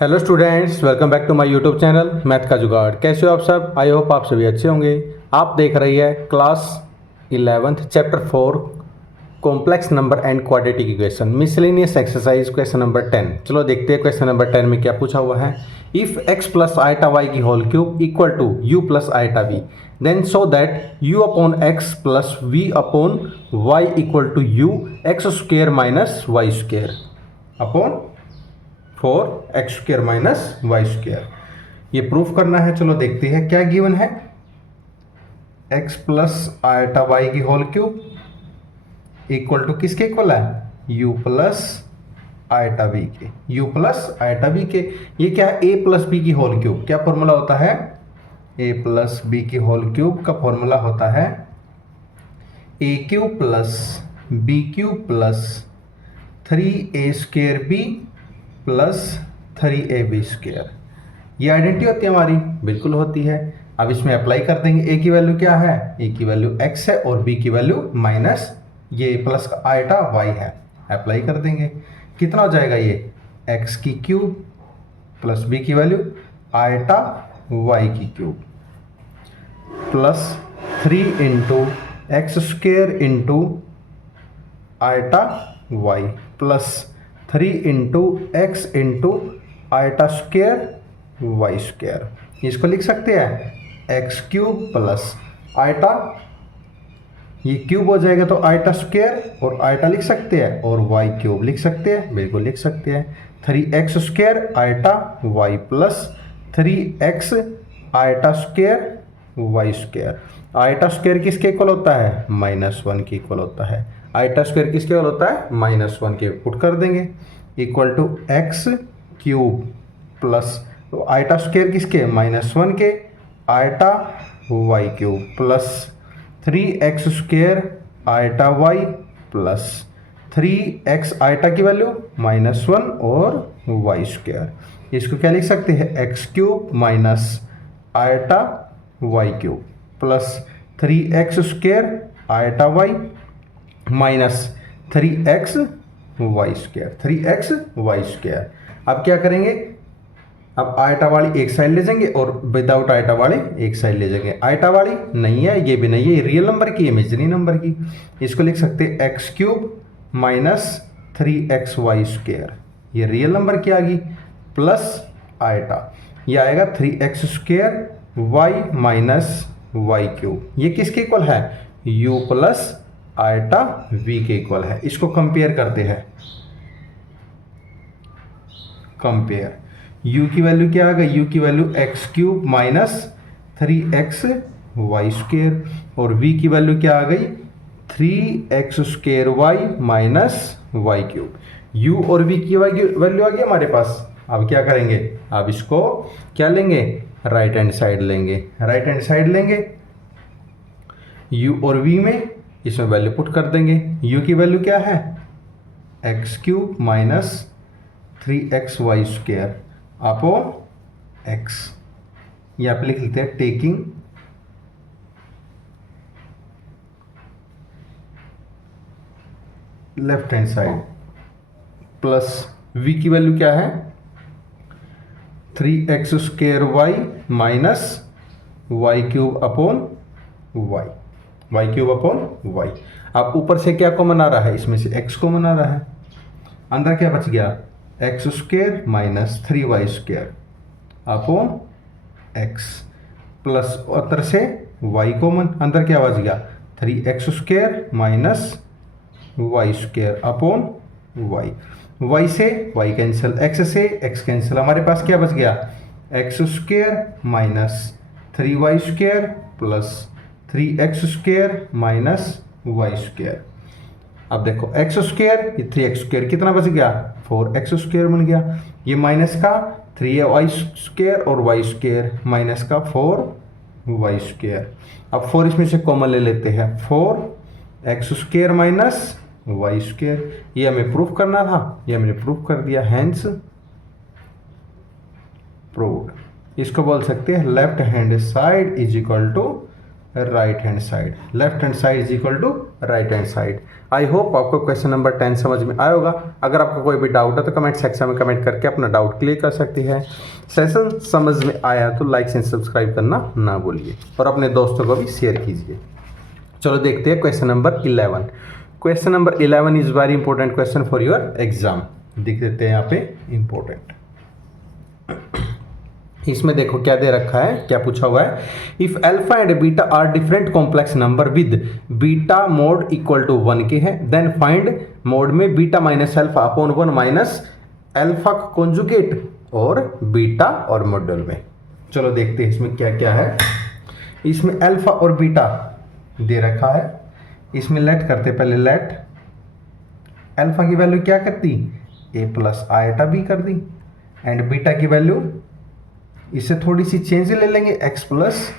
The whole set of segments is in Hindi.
Hello students, welcome back to my YouTube channel math का जुगाड़। कैसे हो आप सब? आई होप आप सभी अच्छे होंगे। आप देख रही है class 11th chapter 4 complex number and quadratic equation miscellaneous exercise question number 10। चलो देखते हैं क्वेश्चन नंबर 10 में क्या पूछा हुआ है। If x plus iota Y की whole cube equal to u plus iota V then show that u upon x plus v upon y equal to u X square minus Y square upon 4x² minus Y square. ये प्रूफ करना है। चलो देखते हैं क्या गिवन है। x प्लस आयटा वाई की होल क्यूब इक्वल टू किसके इक्वल है? u प्लस आयटा बी के। u प्लस आयटा बी के ये क्या है? a प्लस बी की होल क्यूब। क्या फॉर्मूला होता है? a प्लस बी की होल क्यूब का फॉर्मूला होता है a cube plus B cube plus 3a² B plus 3ab square. ये आइडेंटिटी होती है हमारी, बिल्कुल होती है। अब इसमें अप्लाई कर देंगे। ए की वैल्यू क्या है? ए की वैल्यू x है और b की वैल्यू माइनस ये प्लस का आयटा y है। अप्लाई कर देंगे। कितना हो जाएगा ये? x की क्यूब प्लस b की वैल्यू आयटा y की cube plus 3 into x square into iota y plus 3 into x into iota square y square. इसको लिख सकते हैं एक्स क्यूब प्लस आयटा, ये क्यूब हो जाएगा तो आयटा स्क्वेयर और आयटा लिख सकते हैं और वाई क्यूब लिख सकते हैं, बिल्कुल लिख सकते हैं। 3x square iota y plus 3x iota square y square. Iota square किसके इक्वल होता है? -1 के इक्वल होता है। आयटा स्क्वेयर किसके इक्वल होता है? -1 के। पुट कर देंगे equal to x cube plus तो आयटा स्क्वेयर किसके? -1 के iota y cube plus 3x square iota y plus 3x iota की वैल्यू -1 और वाई स्क्वेयर। इसको क्या लिख सकते हैं? X cube minus iota y cube plus 3x square iota Y minus 3x y square, 3x y square. अब क्या करेंगे? अब आयटा वाली एक साइड ले जाएंगे और विदाउट आयटा वाले एक साइड ले जाएंगे। आयटा वाली नहीं है, ये भी नहीं है, ये रियल नंबर की, इमेजिनरी नंबर की। इसको लिख सकते हैं x cube minus 3x y square, ये रियल नंबर की आ गई, प्लस आयटा ये आएगा 3x square y minus y cube. ये किसके इक्वल है? u प्लस आयटा v के इक्वल है। इसको कंपेयर करते हैं। कंपेयर u की वैल्यू क्या आ गई? u की value x cube minus 3x y square और v की वैल्यू क्या आ गई? 3x square y minus y cube. u और v की वैल्यू आ गई हमारे पास। अब क्या करेंगे? अब इसको क्या लेंगे? राइट हैंड साइड लेंगे। राइट हैंड साइड लेंगे u और v में, इसमें वैल्यू पुट कर देंगे। u की वैल्यू क्या है? X cube minus 3x y square upon x। यहाँ पे लिख लेते हैं taking left hand side plus v की वैल्यू क्या है? 3x square y minus y cube upon y, y cube upon y. अब ऊपर से क्या कॉमन आ रहा है? इसमें से x कॉमन आ रहा है। अंदर क्या बच गया? X square minus 3y square upon x plus अंदर से y कॉमन, अंदर क्या बच गया? 3x square minus Y square upon y। y से y कैंसिल, x से x कैंसिल, हमारे पास क्या बच गया? X square minus 3y square plus 3x square minus Y square. अब देखो एक्स स्क्वेयर, ये 3x स्क्वेयर कितना बच गया? 4x स्क्वेयर बन गया। ये माइनस का 3y स्क्वेयर और y स्क्वेयर माइनस का 4y स्क्वेयर। अब 4 इसमें से कॉमन ले लेते हैं, 4x square minus Y square. ये हमें प्रूफ करना था, ये हमने प्रूफ कर दिया, हैंस प्रूव्ड। इसको बोल सकते हैं left hand side is equal to right hand side, left hand side is equal to right hand side. I hope आपको क्वेश्चन नंबर 10 समझ में आया होगा। अगर आपको कोई भी डाउट है तो कमेंट सेक्शन में कमेंट करके अपना डाउट क्लियर कर सकती है। सेशन समझ में आया तो लाइक एंड सब्सक्राइब करना ना भूलिए और अपने दोस्तों को भी शेयर कीजिए। चलो देखते हैं question number 11। Question number 11 is very important question for your exam. देख देते हैं यहाँ पे इंपॉर्टेंट। इसमें देखो क्या दे रखा है, क्या पूछा हुआ है। If alpha and beta are different complex number with beta mod equal to 1 के हैं, देन फाइंड मोड में beta minus alpha upon 1 minus alpha का कॉन्जुगेट और बीटा और मॉड्यूल में। चलो देखते हैं इसमें क्या क्या है। इसमें अल्फा और बीटा दे रखा है। इसमें लेट करते, पहले लेट अल्फा की वैल्यू क्या करती, ए प्लस आयटा बी कर दी, एंड बीटा की वैल्यू इससे थोड़ी सी चेंज ले लेंगे, x plus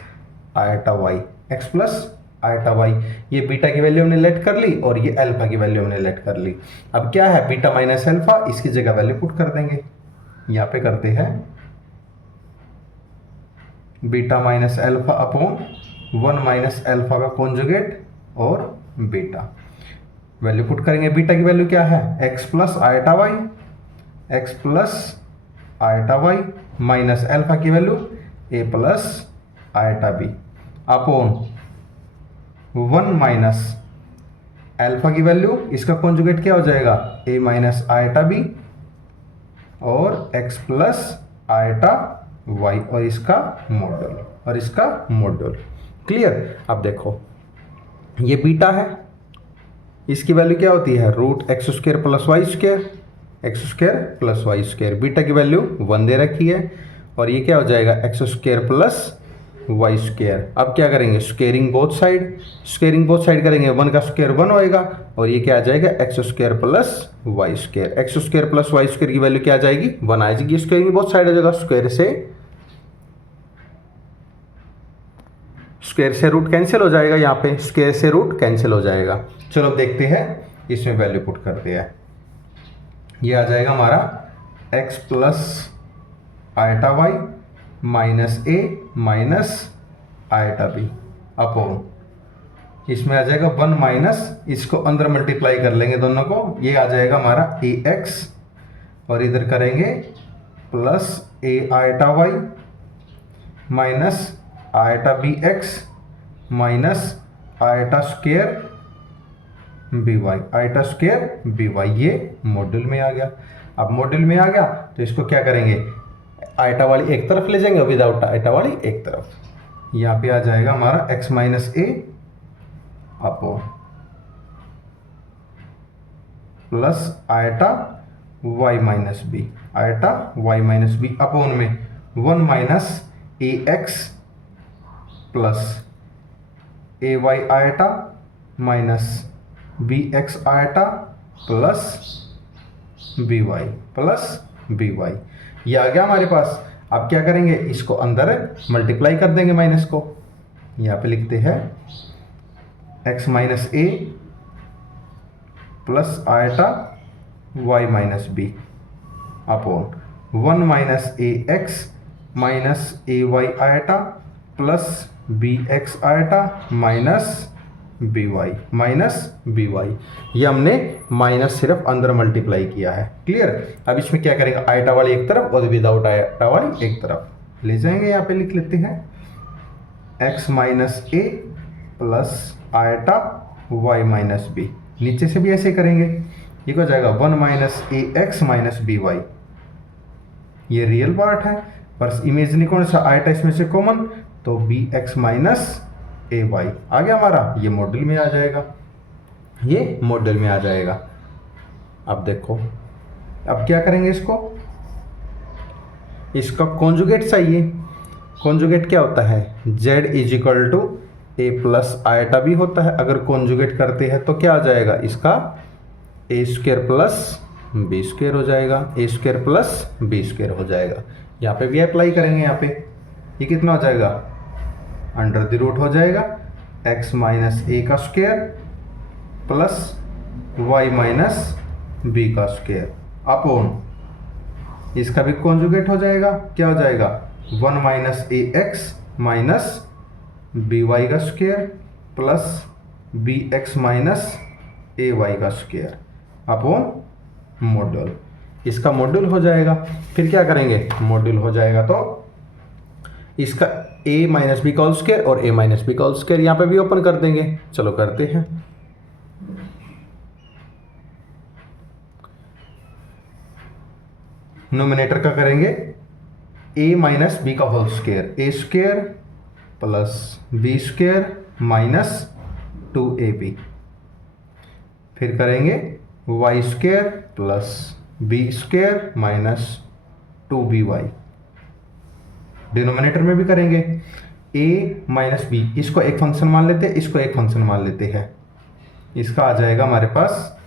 iota Y, x plus iota y. ये बीटा की वैल्यू हमने लेट कर ली और ये अल्फा की वैल्यू हमने लेट कर ली। अब क्या है, बीटा माइनस अल्फा, इसकी जगह वैल्यू पुट कर देंगे। यहाँ पे करते हैं beta minus alpha upon 1 minus alpha का कॉन्जुगेट और बीटा, वैल्यू पुट करेंगे। बीटा की वैल्यू क्या है, X plus iota Y, x plus iota Y minus alpha की value A plus iota B upon 1 minus alpha की वैल्यू, इसका कॉन्जुगेट क्या हो जाएगा, ए माइनस आयटा बी और एक्स प्लस आयटा वाई और इसका मॉड्यूल और इसका मॉड्यूल। क्लियर। अब देखो ये बीटा है, इसकी वैल्यू क्या होती है, root x square plus Y square, x square plus Y square. Beta की वैल्यू 1 दे रखी है और ये क्या हो जाएगा, x square plus Y square. अब क्या करेंगे, squaring both side, squaring both side करेंगे, 1 का स्क्वायर 1 होएगा और ये क्या आ जाएगा, x square plus Y square. X square plus Y square की वैल्यू क्या आ जाएगी, 1 आ जाएगी। स्क्वेयरिंग बोथ साइड हो जाएगा, स्क्वायर से रूट कैंसिल हो जाएगा, यहाँ पे स्क्वायर से रूट कैंसिल हो जाएगा। चलो अब देखते हैं, इसमें वैल्यू पुट करते हैं। ये आ जाएगा हमारा x plus iota Y minus A minus iota B upon, इसमें आ जाएगा 1 माइनस, इसको अंदर मल्टीप्लाई कर लेंगे दोनों को, ये आ जाएगा हमारा ए एक्स और इधर करेंगे plus A iota Y minus iota B X minus iota square B Y, iota square B Y. ये मॉड्यूल में आ गया। अब मॉड्यूल में आ गया तो इसको क्या करेंगे, आयटा वाली एक तरफ ले जाएंगे, विदाउट आयटा वाली एक तरफ। यहाँ पे आ जाएगा हमारा x minus A upon plus iota y minus B, iota y minus B upon में 1 minus A X plus A Y iota minus B X iota plus B Y plus B Y. ये आ गया हमारे पास। अब क्या करेंगे, इसको अंदर मल्टीप्लाई कर देंगे माइनस को। यहाँ पे लिखते हैं X minus A plus iota Y minus B upon 1 minus A X minus A Y iota plus B X iota minus B Y. ये हमने माइनस सिर्फ अंदर मल्टीप्लाई किया है। क्लियर। अब इसमें क्या करेंगे, आयटा वाली एक तरफ और विदाउट आयटा वाली एक तरफ ले जाएंगे। यहाँ पे लिख लेते हैं X minus A plus iota Y minus B, नीचे से भी ऐसे करेंगे, ये हो जाएगा 1 minus A X minus B Y. ये रियल पार्ट है, पर इमेजनी कौन सा, आयटा इसमें से कॉमन, तो B X minus A Y आ गया हमारा। ये मॉड्यूल में आ जाएगा, ये मॉड्यूल में आ जाएगा। अब देखो, अब क्या करेंगे, इसका कॉन्जुगेट चाहिए। कॉन्जुगेट क्या होता है, z is equal to a plus iota भी होता है। अगर कॉन्जुगेट करते हैं तो क्या आ जाएगा, इसका ए स्क्वायर प्लस बी स्क्वायर हो जाएगा, ए स्क्वायर प्लस बी स्क्वायर हो जाएगा। यहाँ पे भी अप्लाई करेंगे। यहाँ पे ये कितना हो जाएगा, अंडर द रूट हो जाएगा x माइनस ए का square plus y minus B का स्क्वायर अपॉन, इसका भी कॉन्जुगेट हो जाएगा, क्या हो जाएगा 1 minus A X minus B Y का square plus B X minus A Y का स्क्वायर अपॉन मॉड्यूल। इसका मॉड्यूल हो जाएगा, फिर क्या करेंगे, मॉड्यूल हो जाएगा तो इसका a माइनस बी का होल स्क्वायर और a माइनस बी का होल स्क्वायर यहाँ पे भी ओपन कर देंगे। चलो करते हैं। नोमिनेटर का करेंगे a माइनस बी का होल स्क्वायर, ए square plus B square minus 2ab। फिर करेंगे Y square plus B square minus 2by। Denominator में भी करेंगे a माइनस बी, इसको एक फंक्शन मान लेते हैं, इसको एक फंक्शन मान लेते हैं। इसका आ जाएगा हमारे पास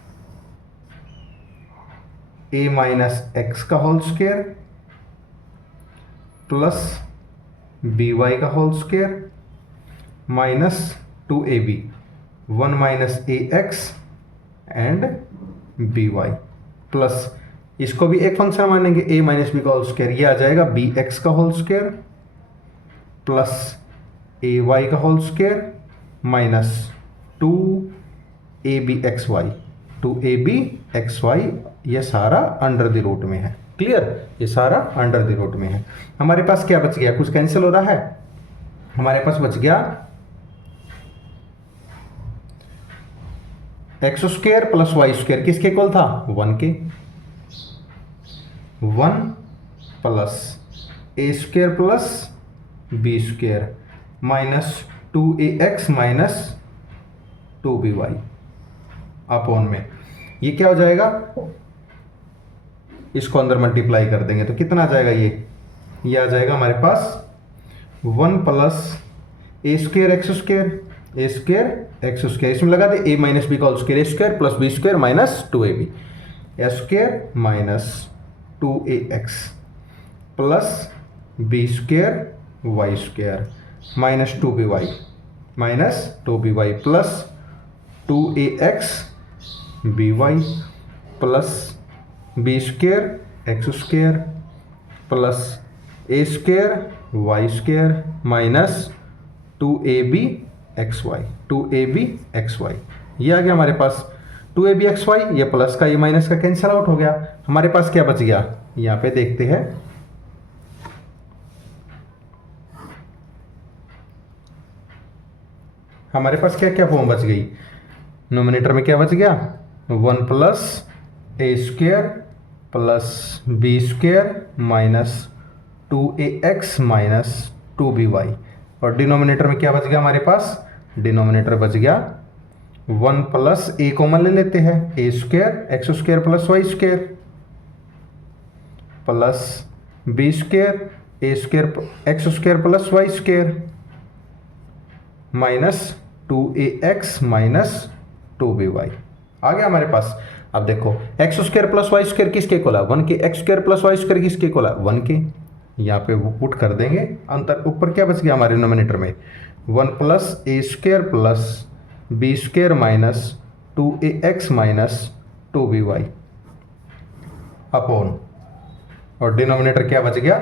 a माइनस एक्स का whole square plus B Y का whole square minus 2ab, 1 minus A X and B Y plus इसको भी एक फंक्शन मानेंगे a माइनस बी का होल स्क्वायर, ये आ जाएगा बी एक्स का whole square plus A Y का whole square minus 2ab xy। ये सारा अंडर द रूट में है। क्लियर, ये सारा अंडर द रूट में है। हमारे पास क्या बच गया, कुछ कैंसिल हो रहा है, हमारे पास बच गया X square plus Y square किसके इक्वल था, 1 के। 1 प्लस ए square plus B square minus 2ax minus 2by upon में ये क्या हो जाएगा, इसको अंदर मल्टीप्लाई कर देंगे तो कितना आ जाएगा, ये आ जाएगा हमारे पास 1 प्लस ए स्क्वायर एक्स स्क्वायर, ए स्क्वायर एक्स स्क्वायर, इसमें लगा दे a माइनस बी का whole square, A square plus B square minus 2ab, a square minus 2ax plus B square y square minus 2by plus 2ax by plus B square x square plus A square y square minus 2ab xy। ये आ गया हमारे पास 2ab xy, ये प्लस का ये माइनस का कैंसिल आउट हो गया। हमारे पास क्या बच गया, यहाँ पे देखते हैं। हमारे पास क्या क्या फॉर्म बच गई, नोमिनेटर में क्या बच गया, 1 प्लस ए square plus B square minus 2ax minus 2by, और डिनोमिनेटर में क्या बच गया हमारे पास, डिनोमिनेटर बच गया 1 प्लस ए कॉमन ले लेते हैं, A square x square plus Y square plus B square A square x square plus Y square minus 2ax minus 2by आ गया हमारे पास। अब देखो X square plus Y square किसके इक्वल है, 1 के, X square plus Y square किसके इक्वल है, 1 के। यहाँ पे वो पुट कर देंगे, अंतर ऊपर क्या बच गया हमारे नोमिनेटर में, 1 प्लस ए square plus B square minus 2ax minus 2by upon, और डिनोमिनेटर क्या बच गया,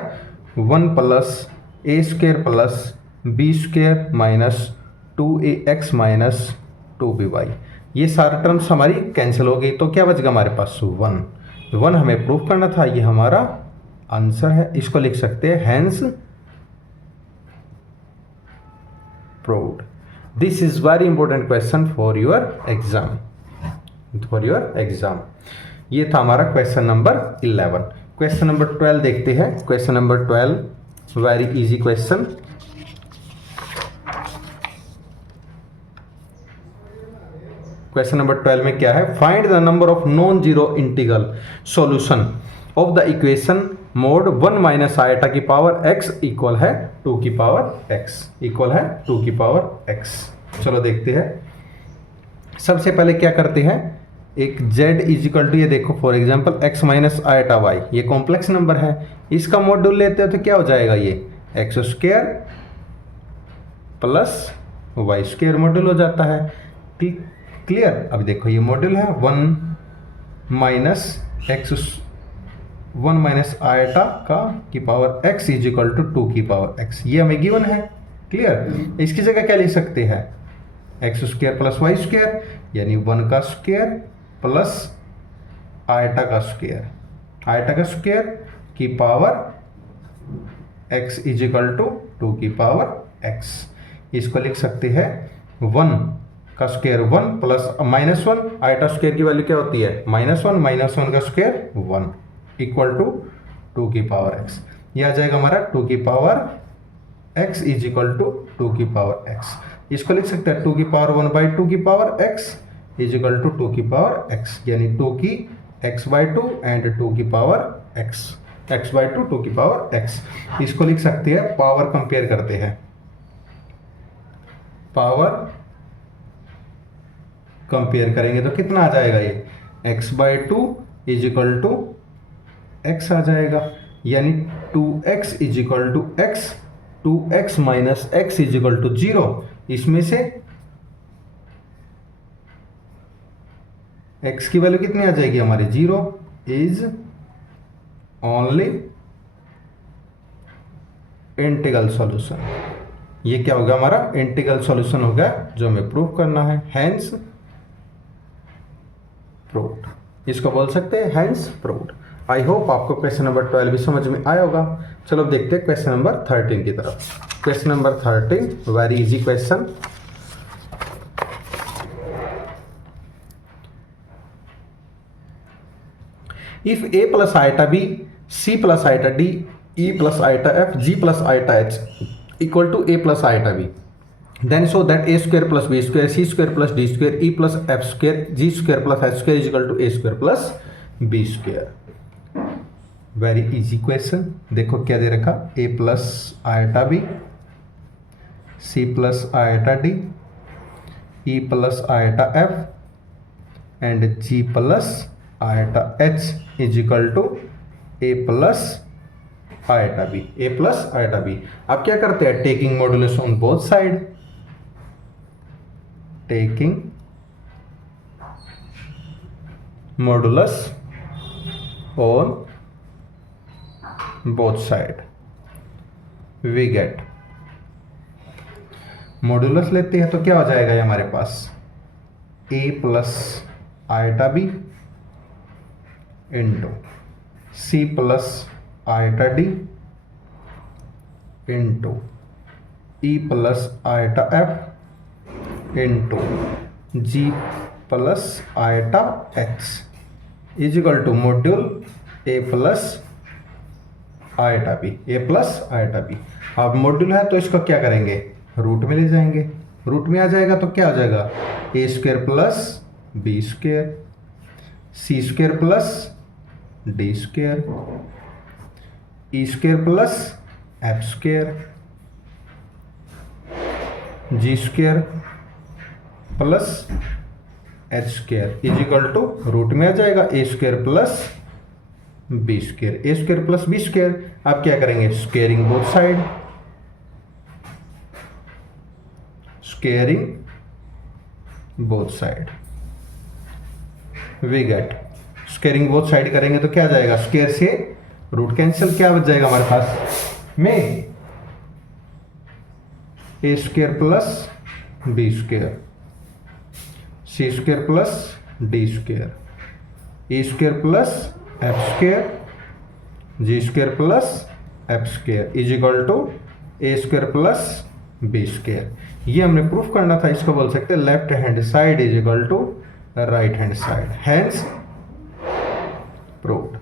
1 प्लस ए square plus B square minus 2ax minus 2by। ये सारे टर्म्स हमारी कैंसिल हो गई, तो क्या बच गया हमारे पास, 1 हमें प्रूफ करना था, ये हमारा आंसर है। इसको लिख सकते हैं hence proved. This is very important question for your exam. ये था हमारा क्वेश्चन नंबर 11। क्वेश्चन नंबर 12 देखते हैं। Question number 12 very easy question. Question number 12 में क्या है, find the number of non zero integral solution of the equation mode 1 minus eta की पावर x इक्वल है 2 की पावर x। चलो देखते हैं। सबसे पहले क्या करते हैं, एक z इजिकल टू, ये देखो for example x minus eta y, ये कॉम्प्लेक्स नंबर है, इसका मॉड्यूल लेते हैं तो क्या हो जाएगा, ये x square plus Y square module हो जाता है। क्लियर। अब देखो ये मॉड्यूल है 1 माइनस आयटा का की power x is equal to 2 की पावर x, ये हमें गिवन है। क्लियर। इसकी जगह क्या लिख सकते हैं, x square plus Y square, यानी 1 का स्क्वायर प्लस आयटा का स्क्वायर, आयटा का स्क्वायर की power x is equal to 2 की पावर x। इसको लिख सकते हैं 1 का स्क्वायर 1 प्लस -1, आयटा स्क्वायर की वैल्यू क्या होती है -1 का स्क्वायर 1 इक्वल टू 2 की पावर x। यह आ जाएगा हमारा 2 की power x is equal to 2 की पावर x। इसको लिख सकते हैं 2 की पावर 1/2 की power x is equal to 2 की पावर x, यानी 2 की x/2 एंड 2 की पावर x/2 2 की पावर x। इसको लिख सकते हैं, पावर कंपेयर करते हैं, पावर कंपेयर करेंगे तो कितना आ जाएगा, ये x/2 is equal to x आ जाएगा, यानी 2x is equal to x, 2x minus x is equal to 0। इसमें से x की वैल्यू कितनी आ जाएगी हमारी, 0 इज ओनली इंटीग्रल सॉल्यूशन। ये क्या होगा हमारा इंटीग्रल सॉल्यूशन होगा जो हमें प्रूव करना है, हैंस प्रूव्ड। इसको बोल सकते हैं हैंस प्रूव्ड। आई होप आपको क्वेश्चन नंबर 12 भी समझ में आया होगा। चलो अब देखते हैं क्वेश्चन नंबर 13 की तरफ। Question number 13 very easy question. If a plus iota b, c plus iota d, e plus iota f, g plus iota h equal to a plus iota b, then show that a square plus b square, c square plus d square, e plus f square, g square plus h square is equal to a square plus b square। Very easy question. देखो क्या दे रखा, a plus iota b, c plus iota d, e plus iota f and g plus iota h is equal to a plus iota b, a plus iota b। अब क्या करते हैं, taking modulus on both side, taking modulus on both side we get, modulus लेते हैं तो क्या हो जाएगा ये हमारे पास, a plus iota b into c plus iota d into e plus iota f into g plus iota h is equal to module a plus iota b, a plus iota b। अब मॉड्यूल है तो इसको क्या करेंगे, रूट में ले जाएंगे, रूट में आ जाएगा तो क्या हो जाएगा, a square plus b square, c square plus d square, e square plus f square, g square plus h square is equal to root में आ जाएगा a square plus B square, A square plus B square. अब क्या करेंगे, squaring both side, squaring both side we get, squaring both side करेंगे तो क्या आ जाएगा, स्क्वेयर से रूट कैंसिल, क्या बच जाएगा हमारे पास में A square plus B square, C square plus D square, A square plus F square, G square plus F square is equal to A square plus B square. ये हमने प्रूफ करना था, इसको बोल सकते हैं left hand side is equal to right hand side, hence proved,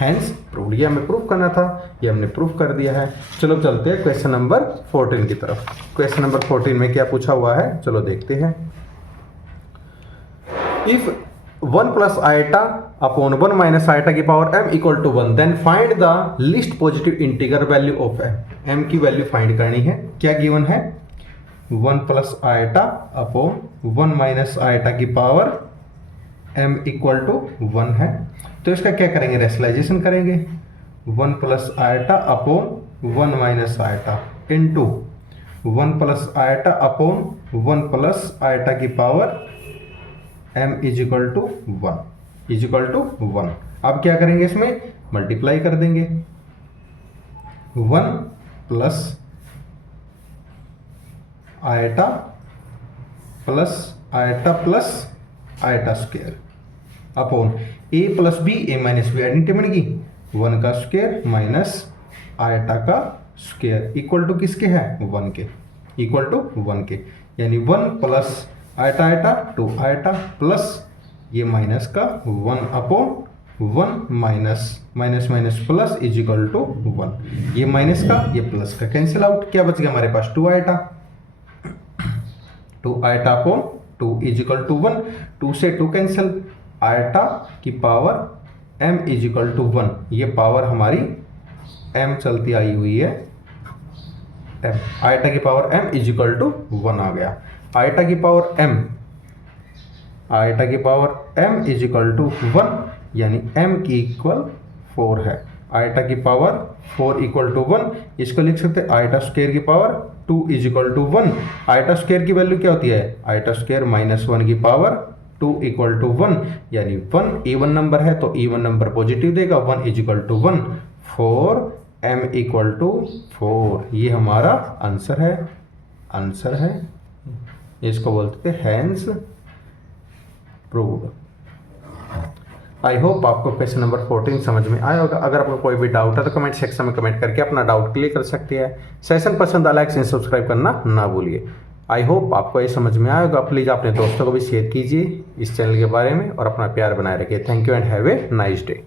hence proved. ये हमें प्रूफ करना था, ये हमने प्रूफ कर दिया है। चलो चलते हैं क्वेश्चन नंबर 14 की तरफ। क्वेश्चन नंबर 14 में क्या पूछा हुआ है, चलो देखते हैं। If 1 plus iota upon 1 minus iota की power m equal to 1, then find the least positive integral value of m। m की वैल्यू फाइंड करनी है। क्या गिवन है, 1 plus iota upon 1 minus iota की पावर m इक्वल टू 1 है, तो इसका क्या करेंगे, रेशनलाइजेशन करेंगे। 1 plus iota upon 1 minus iota into 1 plus iota upon 1 plus iota की power m is equal to 1। अब क्या करेंगे, इसमें मल्टीप्लाई कर देंगे। 1 plus iota plus iota square upon A plus B A minus B identity बन गई 1 का स्क्वायर माइनस आयटा का स्क्वायर इक्वल टू किसके है 1 के, इक्वल टू 1 के, यानी 1 plus iota iota 2 iota plus ये माइनस का 1 upon 1 minus minus minus plus is equal to 1, ये माइनस का ये प्लस का कैंसिल आउट, क्या बच गया हमारे पास 2 iota, 2 iota upon 2 is equal to 1, 2 से 2 कैंसिल, आयटा की power m is equal to 1, ये पावर हमारी m चलती आई हुई है m, आयटा की power m is equal to 1 आ गया, आयटा की power m is equal to 1, यानी m की इक्वल 4 है, आयटा की पावर 4 इक्वल टू 1, इसको लिख सकते हैं आयटा स्क्वायर की power 2 is equal to 1, iota square की वैल्यू क्या होती है आयटा स्क्वायर माइनस 1 की पावर 2 इक्वल टू 1, यानी 1 इवन नंबर है तो इवन नंबर पॉजिटिव देगा, 1 is equal to 1, 4 m equal to 4, ये हमारा आंसर है, इसको बोलते थे हैंस प्रूव्ड। आई होप आपको क्वेश्चन नंबर 14 समझ में आया होगा। अगर आपको कोई भी डाउट है तो कमेंट सेक्शन में कमेंट करके अपना डाउट क्लियर कर सकते हैं। सेशन पसंद आया लाइक एंड सब्सक्राइब करना ना भूलिए। आई होप आपको ये समझ में आया होगा। प्लीज़ अपने दोस्तों को भी शेयर कीजिए इस चैनल के बारे में और अपना प्यार बनाए रखिए। Thank you and have a nice day.